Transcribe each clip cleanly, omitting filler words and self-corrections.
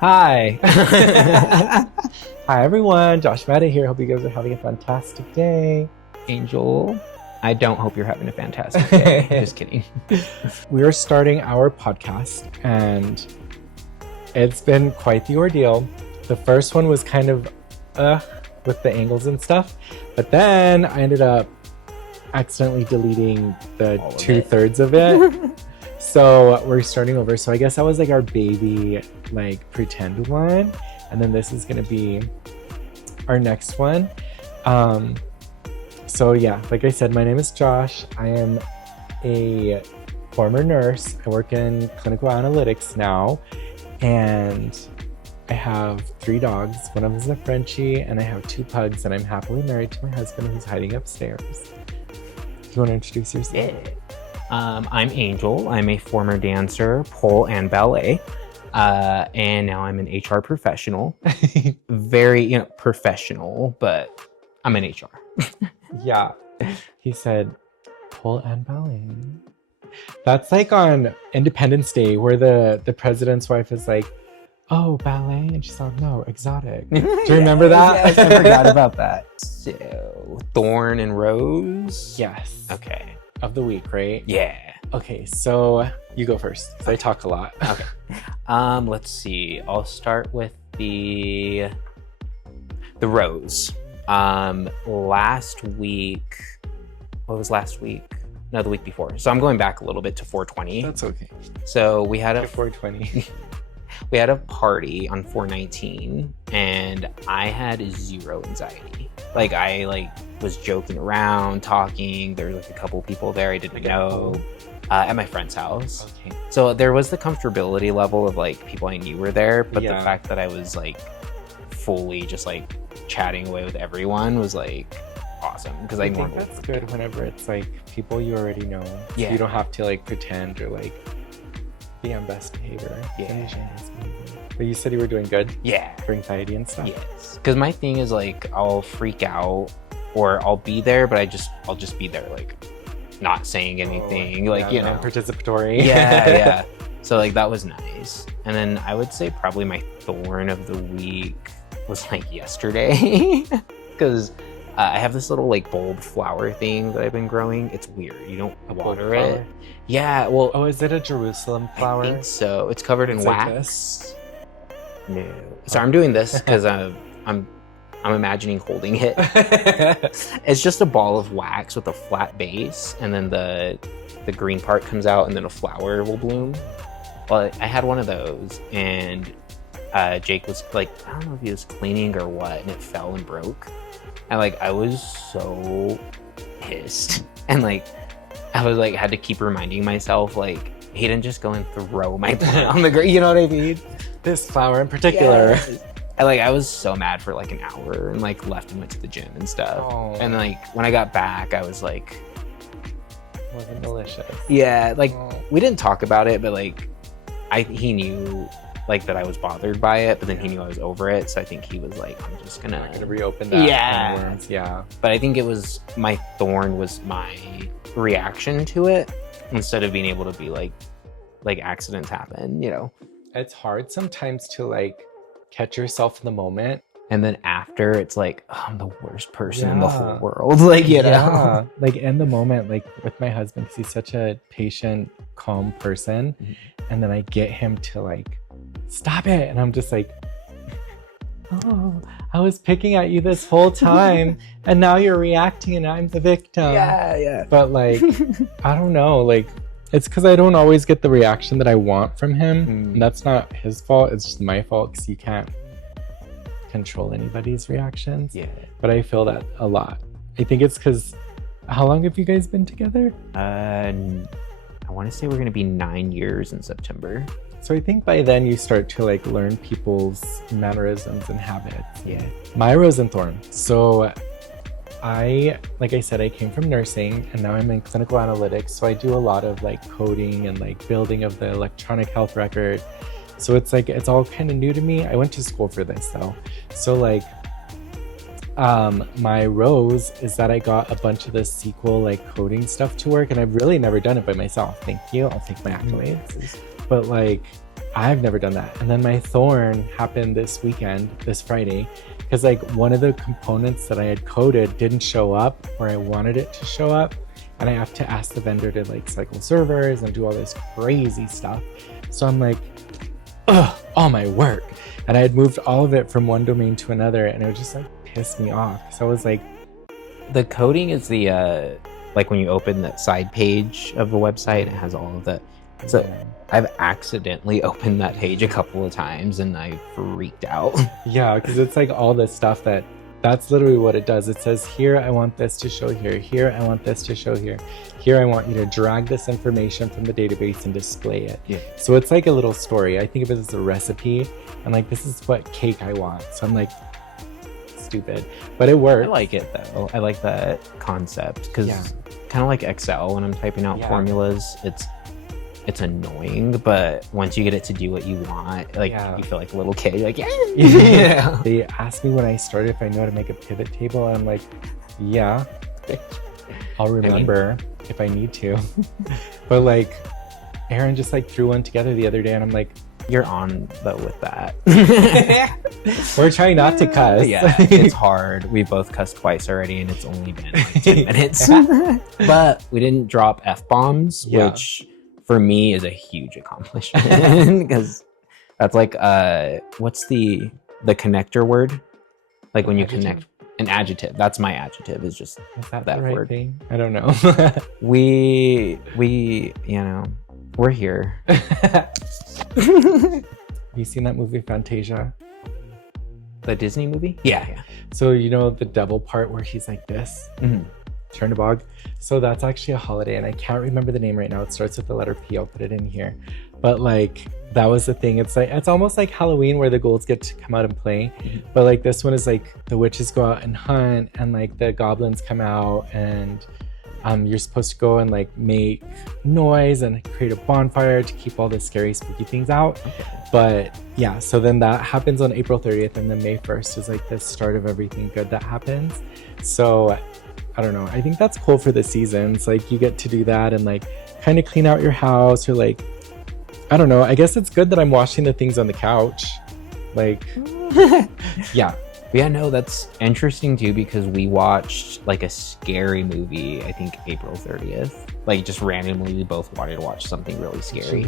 Hi. Hi, everyone. Josh Mehta here. Hope you guys are having a fantastic day. Angel, I don't hope you're having a fantastic day. Just kidding. We are starting our podcast, and it's been quite the ordeal. The first one was kind of with the angles and stuff, but then I ended up accidentally deleting the 2/3 of it. So we're starting over. So I guess that was like our baby, like pretend one. And then this is going to be our next one. So yeah, like I said, my name is Josh. I am a former nurse. I work in clinical analytics now. And I have 3 dogs. One of them is a Frenchie, and I have 2 pugs, and I'm happily married to my husband who's hiding upstairs. Do you want to introduce yourself? Yeah. I'm Angel. I'm a former dancer, pole, and ballet. And now I'm an HR professional. Very, professional, but I'm an HR. Yeah. He said pole and ballet. That's like on Independence Day where the president's wife is like, oh, ballet? And she's like, no, exotic. Do you remember that? Yes, I forgot about that. So, Thorn and Rose? Yes. Okay. Of the week, right? Yeah. Okay, so you go first. I talk a lot. Okay. Let's see. I'll start with the Rose. Last week, what was last week? No, the week before. So I'm going back a little bit to 420. That's okay. So we had a 420. We had a party on 419, and I had 0 anxiety. Like I was joking around, talking. There were like a couple people there I didn't know at my friend's house. Okay. So there was the comfortability level of like people I knew were there, but Yeah. the fact that I was like fully just like chatting away with everyone was like awesome because I think that's good whenever it's like people you already know. So Yeah. you don't have to like pretend or like be on best behavior. Yeah. Finish on best behavior. But you said you were doing good Yeah. for anxiety and stuff. Yes. Because my thing is like I'll freak out or I'll be there, but I'll just be there like not saying anything. Participatory. Yeah. So like that was nice. And then I would say probably my thorn of the week was like yesterday because I have this little like bulb flower thing that I've been growing. It's weird. You don't water it. Flower? Yeah. Well, Oh, is it a Jerusalem flower? I think so. It's covered in It's like wax. No. So I'm doing this because I'm imagining holding it. It's just a ball of wax with a flat base, and then the green part comes out, and then a flower will bloom. Well, I had one of those, and Jake was like, I don't know if he was cleaning or what, and it fell and broke. And like I was so pissed, and like I was like had to keep reminding myself like he didn't just go and throw my plant on the ground. You know what I mean? This flower in particular. Yeah. I was so mad for like an hour and like left and went to the gym and stuff. Oh. And like when I got back, I was like, It wasn't delicious. yeah, like Oh. we didn't talk about it, but like he knew like that I was bothered by it, but then he knew I was over it. So I think he was like, I'm just I'm gonna not gonna reopen that. Yeah. can of worms. Yeah. But I think it was my thorn was my reaction to it instead of being able to be like accidents happen, It's hard sometimes to like catch yourself in the moment. And then after it's like, oh, I'm the worst person in the whole Yeah. world. Like, Yeah. Like in the moment, like with my husband, 'cause he's such a patient, calm person. Mhm. And then I get him to like, stop it. And I'm just like, oh, I was picking at you this whole time. And now you're reacting and I'm the victim. yeah. But like, I don't know. Like, it's because I don't always get the reaction that I want from him. Mm. And that's not his fault. It's just my fault because you can't control anybody's reactions. Yeah. But I feel that a lot. I think it's because, how long have you guys been together? I want to say we're going to be 9 years in September. So I think by then you start to like learn people's mannerisms and habits. Yeah. My rose and thorn. So like I said, I came from nursing and now I'm in clinical analytics. So I do a lot of like coding and like building of the electronic health record. So it's like, it's all kind of new to me. I went to school for this though. So like, my rose is that I got a bunch of the SQL like coding stuff to work, and I've really never done it by myself. Thank you. I'll take my accolades. But like, I've never done that. And then my thorn happened this weekend, this Friday, because like one of the components that I had coded didn't show up where I wanted it to show up. And I have to ask the vendor to like cycle servers and do all this crazy stuff. So I'm like, ugh, all my work. And I had moved all of it from one domain to another, and it would just like piss me off. So I was like, the coding is the like when you open the side page of a website, it has all of the. So I've accidentally opened that page a couple of times and I freaked out. yeah, because it's like all this stuff that's literally what it does. It says, here, I want this to show here. Here, I want this to show here. Here, I want you to drag this information from the database and display it. Yeah. So it's like a little story. I think of it as a recipe. And like, this is what cake I want. So I'm like, stupid. But it works. I like it though. I like that concept because kind of like Excel when I'm typing out formulas, it's annoying, but once you get it to do what you want, like you feel like a little kid. You're like, yeah. They asked me when I started if I know how to make a pivot table. And I'm like, yeah, I'll remember if I need to. But like, Aaron just like threw one together the other day, and I'm like, you're on though with that. We're trying not to cuss. Yeah, it's hard. We both cussed twice already, and it's only been like 10 minutes. But we didn't drop F-bombs, which for me is a huge accomplishment because that's like what's the connector word, like when you connect an adjective. That's my adjective, is just that the right word thing? I don't know. we you know, we're here. Have you seen that movie Fantasia, the Disney movie? Yeah. So you know the devil part where he's like this, Chernabog. So that's actually a holiday, and I can't remember the name right now. It starts with the letter P. I'll put it in here. But like, that was the thing. It's like, it's almost like Halloween where the ghouls get to come out and play. But like, this one is like the witches go out and hunt, and like the goblins come out, and you're supposed to go and like make noise and create a bonfire to keep all the scary spooky things out. But yeah, so then that happens on April 30th, and then May 1st is like the start of everything good that happens. So I don't know, I think that's cool for the seasons. Like, you get to do that and like kind of clean out your house, or like, I don't know, I guess it's good that I'm washing the things on the couch. Like, Yeah, no, that's interesting too, because we watched like a scary movie, I think April 30th. Like, just randomly, we both wanted to watch something really scary.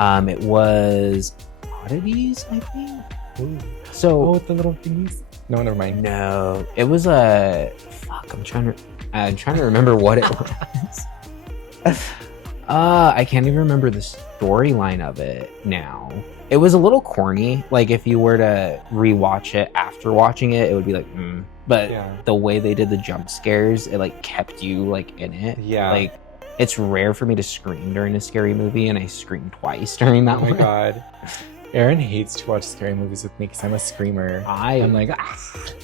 It was Oddities, I think. Ooh. So, with the little thingies? No, never mind. No, it was a I'm trying to remember what it was. I can't even remember the storyline of it now. It was a little corny. Like, if you were to rewatch it after watching it, it would be like, But the way they did the jump scares, it like kept you like in it. Yeah. Like, it's rare for me to scream during a scary movie, and I screamed twice during that one. Oh my god. Aaron hates to watch scary movies with me because I'm a screamer. I'm like,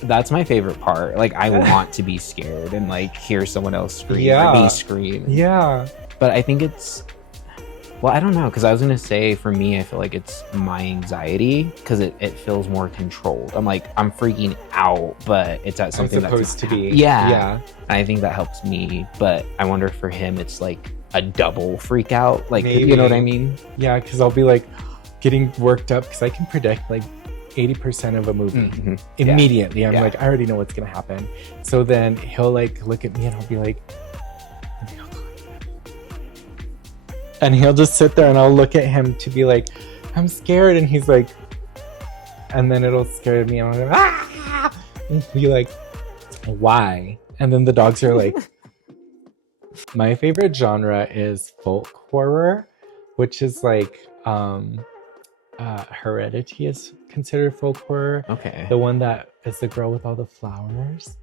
that's my favorite part. Like, I want to be scared and like hear someone else scream or me scream. Yeah. But I think it's, well, I don't know, because I was gonna say, for me, I feel like it's my anxiety, because it feels more controlled. I'm like, I'm freaking out, but it's at something that's supposed to be. Yeah. And I think that helps me, but I wonder if for him it's like a double freak out. Like, maybe. You know what I mean? Yeah, because I'll be like getting worked up because I can predict like 80% of a movie immediately. I'm like, I already know what's gonna happen. So then he'll like look at me, and I'll be like, and he'll just sit there, and I'll look at him to be like, I'm scared, and he's like, and then it'll scare me, and I'm like, ah! And he'll be like, why? And then the dogs are like, my favorite genre is folk horror, which is like Heredity is considered folk horror. Okay. The one that is the girl with all the flowers.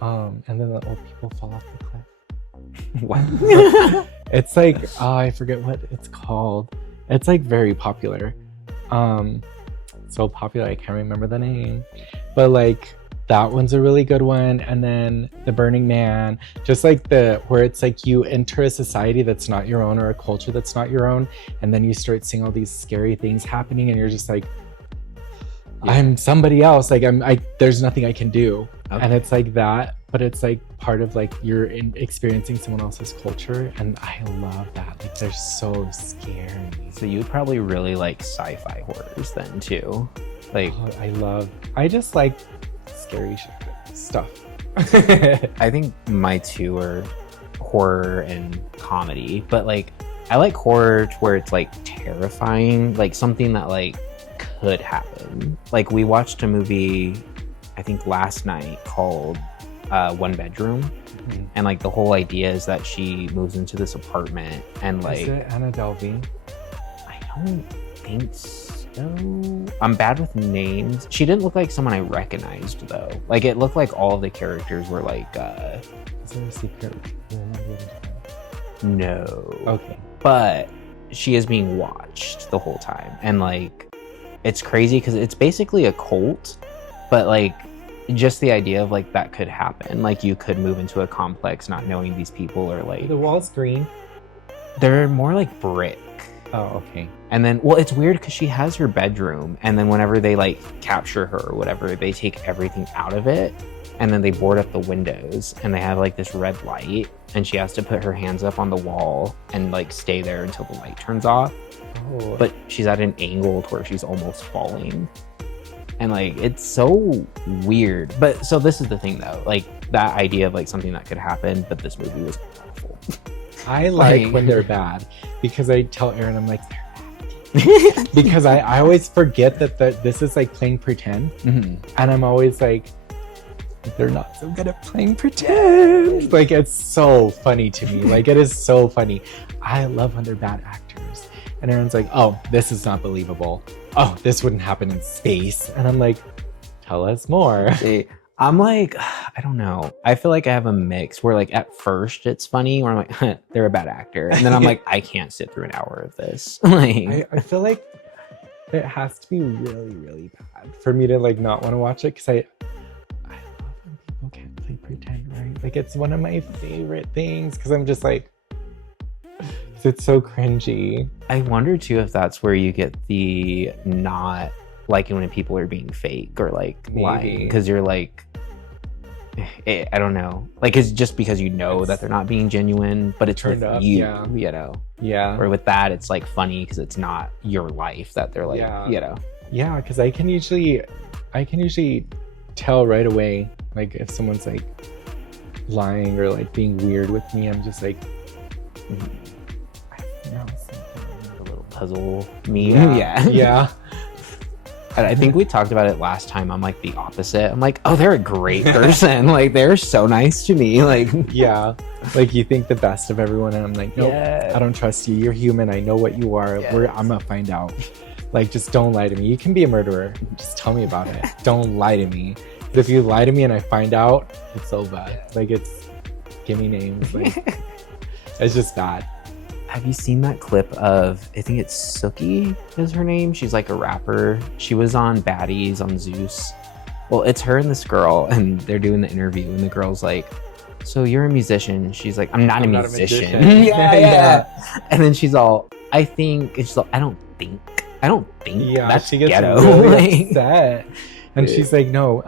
And then the old people fall off the cliff. What? It's like, I forget what it's called. It's like very popular. So popular I can't remember the name. But like, that one's a really good one. And then The Burning Man, just like where it's like you enter a society that's not your own, or a culture that's not your own, and then you start seeing all these scary things happening, and you're just like, I'm somebody else. Like, there's nothing I can do. Okay. And it's like that, but it's like part of like you're experiencing someone else's culture, and I love that. Like, they're so scary. So you'd probably really like sci-fi horrors then too. Like, I just like scary stuff. I think my two are horror and comedy, but like I like horror to where it's like terrifying, like something that like could happen. Like we watched a movie, I think last night, called One Bedroom. Mm-hmm. And like the whole idea is that she moves into this apartment and like... Is it Anna Delvey? I don't think so. I'm bad with names. She didn't look like someone I recognized though. Like it looked like all of the characters were like... Is there a secret? No. Okay. But she is being watched the whole time. And like, it's crazy because it's basically a cult, but like just the idea of like that could happen. Like you could move into a complex not knowing these people, or like... The wall's green. They're more like brick. Oh, okay. And then, well, it's weird because she has her bedroom, and then whenever they like capture her or whatever, they take everything out of it, and then they board up the windows, and they have like this red light, and she has to put her hands up on the wall and like stay there until the light turns off. Oh. But she's at an angle to where she's almost falling. And like, it's so weird. But so this is the thing though, like that idea of like something that could happen, but this movie was awful. I like when they're bad because I tell Aaron, I'm like, they're bad. Because I always forget that this is like playing pretend. Mm-hmm. And I'm always like, they're not so good at playing pretend. Like, it's so funny to me. Like, it is so funny. I love when they're bad actors. And Aaron's like, oh, this is not believable. Oh, this wouldn't happen in space. And I'm like, tell us more. See, I'm like, I don't know. I feel like I have a mix where like at first it's funny, where I'm like, huh, they're a bad actor. And then I'm like, I can't sit through an hour of this. Like, I feel like it has to be really, really bad for me to like not want to watch it, because I love when people can't play pretend, right? Like, it's one of my favorite things, because I'm just like, it's so cringy. I wonder too if that's where you get the not liking when people are being fake or like lying, because you're like, I don't know, like it's just because you know that they're not being genuine, but it's with you know. Yeah. Or with that, it's like funny because it's not your life that they're like, you know. Yeah, because I can usually tell right away, like if someone's like lying or like being weird with me. I'm just like, I know something. A little puzzle meme. Yeah. And I think we talked about it last time. I'm like the opposite. I'm like, oh, they're a great person. Like, they're so nice to me. Like, yeah. Like, you think the best of everyone, and I'm like, nope, I don't trust you. You're human. I know what you are. Yes. I'm gonna find out. Like, just don't lie to me. You can be a murderer. Just tell me about it. Don't lie to me. But if you lie to me and I find out, it's over. Like, it's, give me names. Like, it's just bad. Have you seen that clip of, I think it's Suki is her name. She's like a rapper. She was on Baddies on Zeus. Well, it's her and this girl, and they're doing the interview, and the girl's like, so you're a musician? She's like, I'm not a musician. Yeah. And then she's all, I think, it's like, I don't think. Yeah, that's she gets ghetto. really upset. And she's like, no,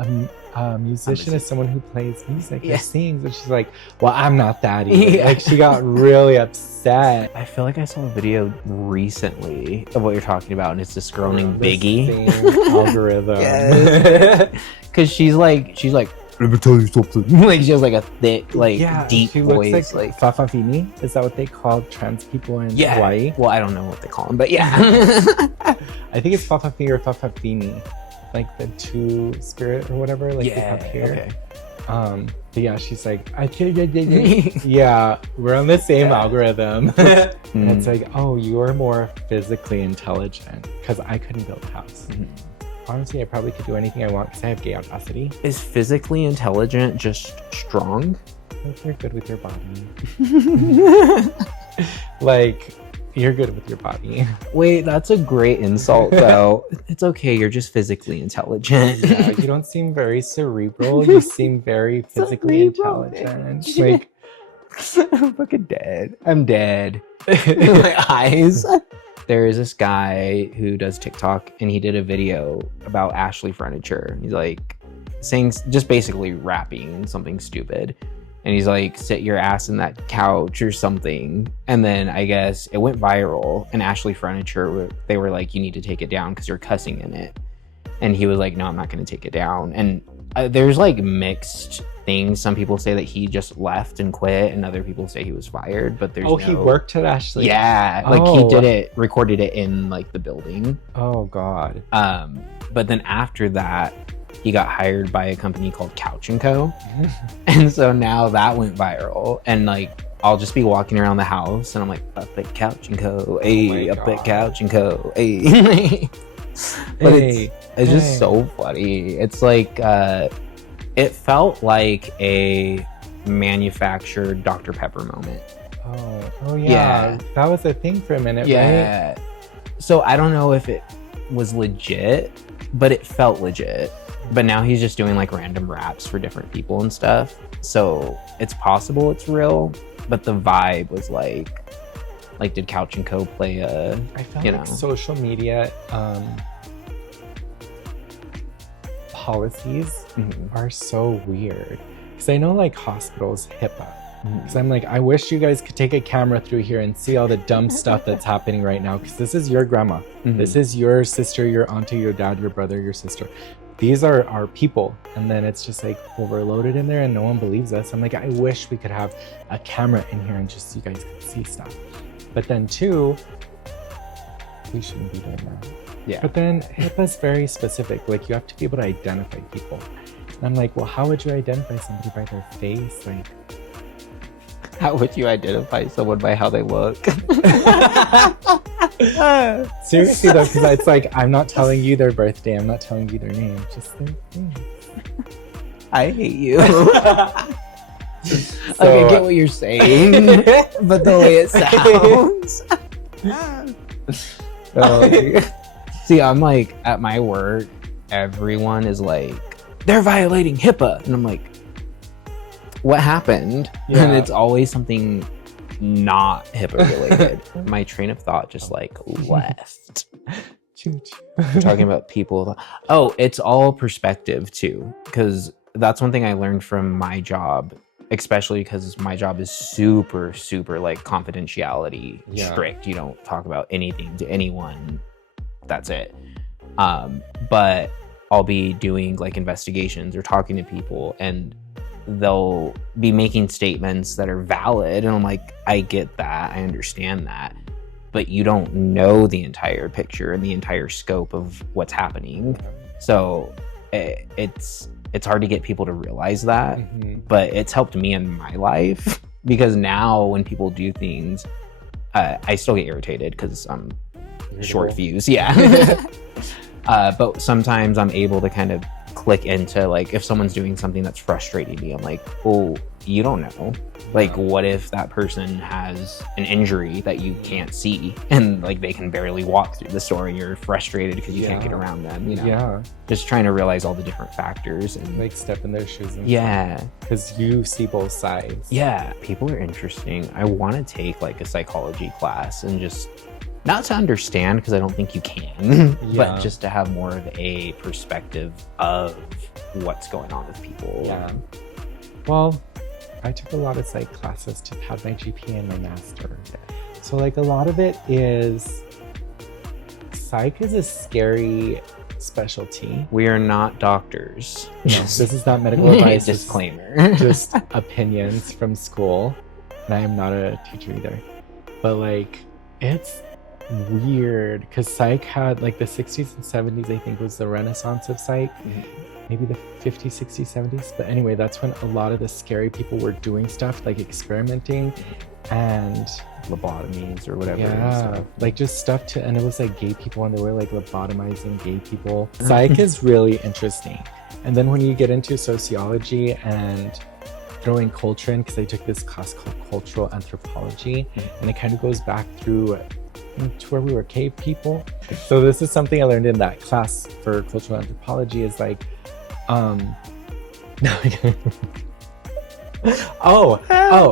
a musician is someone who plays music or sings. And she's like, well, I'm not that either. Like, she got really upset. I feel like I saw a video recently of what you're talking about, and it's this girl named Biggie. Same algorithm. Because she's like, let me tell you something. Like, she has like a thick, like deep she voice. Looks like Fafafini. Is that what they call trans people in Hawaii? Well, I don't know what they call them, but yeah. I think it's Fafafi or Fafafini. Like the two spirit or whatever, like they have here. Okay. But yeah, she's like, yeah, we're on the same algorithm. And it's like, oh, you're more physically intelligent, because I couldn't build a house. Honestly, I probably could do anything I want because I have gay audacity. Is physically intelligent just strong? Like, you're good with your body. Like, you're good with your body. Wait, that's a great insult, though. It's okay, you're just physically intelligent. Yeah, you don't seem very cerebral. You seem very physically intelligent. Like, I'm fucking dead. I'm dead. My eyes. There is this guy who does TikTok, and he did a video about Ashley Furniture. He's like saying, just basically rapping something stupid. and he's like, sit your ass in that couch or something. And then I guess it went viral, and Ashley Furniture, they were like, you need to take it down because you're cussing in it. And he was like, no, I'm not going to take it down. And there's like mixed things. Some people say that he just left and quit, and other people say he was fired, but there's he worked at Ashley. Yeah, like he did it, recorded it in like the building. Oh God. But then after that, he got hired by a company called Couch & Co. And so now that went viral, and like I'll just be walking around the house and I'm like, up at Couch & Co. Hey, up at Couch & Co. Hey. But it's just so funny. It's like it felt like a manufactured Dr. Pepper moment. Oh yeah. That was a thing for a minute, right? So I don't know if it was legit, but it felt legit. But now he's just doing like random raps for different people and stuff. So it's possible it's real, but the vibe was like did Couch & Co. play a, I felt like social media policies are so weird. Because I know like hospitals, HIPAA. Because I'm like, I wish you guys could take a camera through here and see all the dumb stuff that's happening right now. Because this is your grandma. This is your sister, your auntie, your dad, your brother, your sister. These are our people. And then it's just like overloaded in there and no one believes us. I'm like, I wish we could have a camera in here and just you guys could see stuff. But then too, we shouldn't be doing that. Yeah. But then HIPAA's very specific. Like you have to be able to identify people. And I'm like, well, how would you identify somebody by their face? Like, how would you identify someone by how they look? Seriously though, because it's like, I'm not telling you their birthday. I'm not telling you their name. Just their face. I hate you. Like, I get what you're saying, but the way it sounds. See, I'm like, at my work, everyone is like, they're violating HIPAA. And I'm like, what happened? Yeah. And it's always something not HIPAA related. My train of thought just like left. We're talking about people. Oh, it's all perspective too. Because that's one thing I learned from my job, especially because my job is super, super like confidentiality strict. You don't talk about anything to anyone. That's it. But I'll be doing like investigations or talking to people, and they'll be making statements that are valid. And I'm like, I get that. I understand that. But you don't know the entire picture and the entire scope of what's happening. So it's hard to get people to realize that. But it's helped me in my life, because now when people do things, I still get irritated because I'm short fuse. Yeah. But sometimes I'm able to kind of click into like, if someone's doing something that's frustrating me, I'm like, oh, you don't know. Like, what if that person has an injury that you can't see, and like they can barely walk through the store, and you're frustrated because you can't get around them, you know? Yeah. Just trying to realize all the different factors and like step in their shoes. And because you see both sides. Yeah. People are interesting. I want to take like a psychology class and just not to understand, because I don't think you can, but just to have more of a perspective of what's going on with people. Yeah. Well, I took a lot of psych classes to have my GPA and my master. So like a lot of it is, psych is a scary specialty. We are not doctors. No, this is not medical advice. Disclaimer. Just opinions from school. And I am not a teacher either. But like, it's weird because psych had like the 60s and 70s, I think, was the renaissance of psych. Maybe the 50s, 60s, 70s. But anyway, that's when a lot of the scary people were doing stuff like experimenting and lobotomies or whatever. Yeah, like just stuff to, and it was like gay people, and they were like lobotomizing gay people. Psych is really interesting. And then when you get into sociology and throwing culture in, because I took this class called cultural anthropology, and it kind of goes back through to where we were cave people. So this is something I learned in that class for cultural anthropology, is like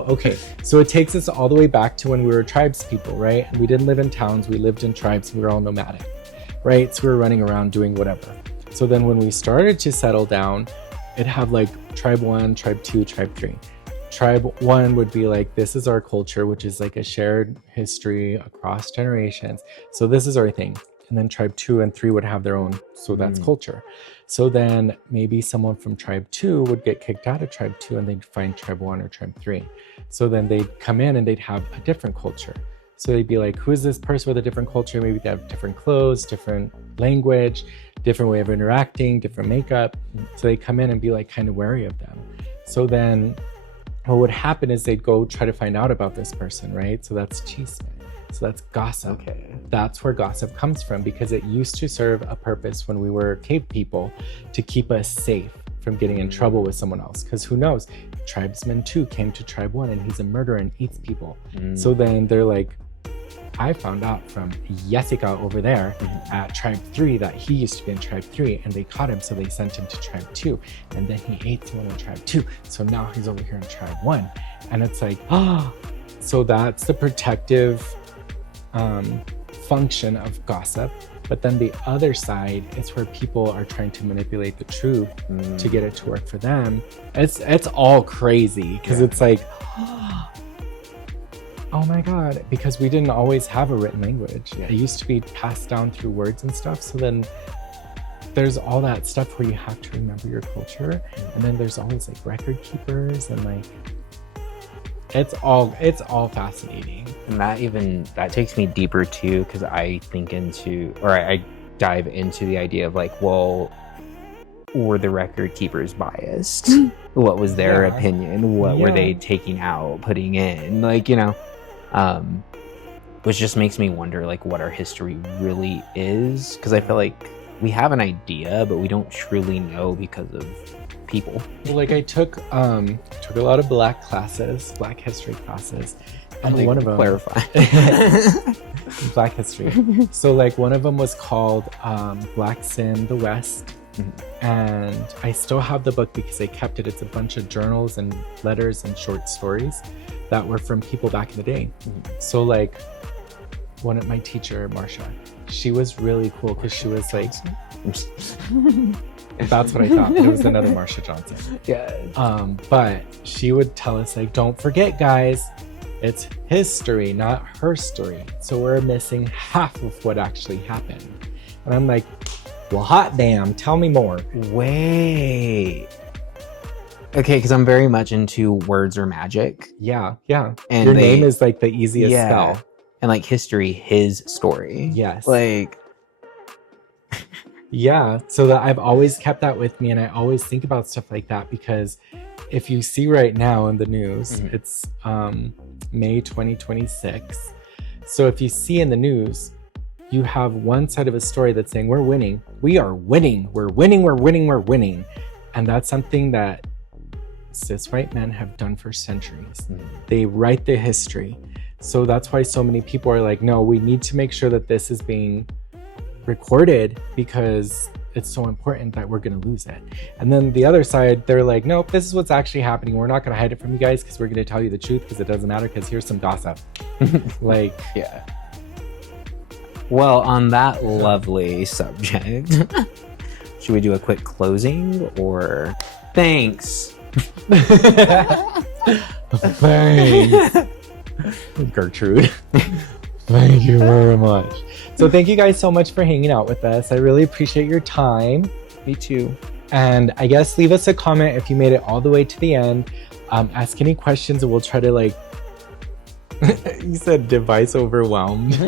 okay. So it takes us all the way back to when we were tribes people, right? We didn't live in towns, we lived in tribes, we were all nomadic, right? So we were running around doing whatever. So then when we started to settle down, it'd have like tribe 1, tribe 2, tribe 3. tribe 1 would be like, this is our culture, which is like a shared history across generations. So this is our thing. And then tribe 2 and 3 would have their own. So that's culture. So then maybe someone from tribe 2 would get kicked out of tribe 2 and they'd find tribe 1 or tribe 3. So then they'd come in and they'd have a different culture. So they'd be like, who is this person with a different culture? Maybe they have different clothes, different language, different way of interacting, different makeup. So they come in and be like kind of wary of them. So then what would happen is they'd go try to find out about this person, right? So that's chisme. So that's gossip. Okay. That's where gossip comes from, because it used to serve a purpose when we were cave people to keep us safe from getting in trouble with someone else. Because who knows? Tribesman 2 came to tribe 1 and he's a murderer and eats people. So then they're like, I found out from Jessica over there at tribe 3 that he used to be in tribe 3 and they caught him, so they sent him to tribe 2, and then he ate someone in tribe 2, so now he's over here in tribe 1. And it's like, so that's the protective function of gossip. But then the other side is where people are trying to manipulate the truth to get it to work for them. It's all crazy, because it's like, oh my God, because we didn't always have a written language. It used to be passed down through words and stuff. So then there's all that stuff where you have to remember your culture. And then there's always like record keepers and like, it's all fascinating. And that takes me deeper too, because I dive into the idea of like, well, were the record keepers biased? What was their opinion? What were they taking out, putting in? Like, which just makes me wonder like what our history really is, because I feel like we have an idea, but we don't truly know because of people. Like I took a lot of black history classes, and one of them clarify black history. So like one of them was called Blacks in the West. And I still have the book because I kept it. It's a bunch of journals and letters and short stories that were from people back in the day. So like my teacher, Marsha, she was really cool because she was like, that's what I thought. It was another Marsha Johnson. Yeah. But she would tell us like, don't forget guys, it's history, not her story. So we're missing half of what actually happened. And I'm like, well, hot damn, tell me more. Wait. Okay, because I'm very much into words or magic. Yeah. And your name is like the easiest spell. And like history, his story. Yes. Like. Yeah. So that I've always kept that with me, and I always think about stuff like that, because if you see right now in the news, it's May 2026. So if you see in the news, you have one side of a story that's saying, we're winning. We are winning. We're winning. We're winning. We're winning. And that's something that cis white men have done for centuries. They write the history. So that's why so many people are like, no, we need to make sure that this is being recorded, because it's so important that we're going to lose it. And then the other side, they're like, nope, this is what's actually happening. We're not going to hide it from you guys, because we're going to tell you the truth, because it doesn't matter, because here's some gossip. Like, yeah. Well, on that lovely subject, should we do a quick closing or thanks? Thanks, Gertrude. Thank you very much. So thank you guys so much for hanging out with us. I really appreciate your time. Me too. And I guess leave us a comment if you made it all the way to the end. Ask any questions and we'll try to like, you said device overwhelmed.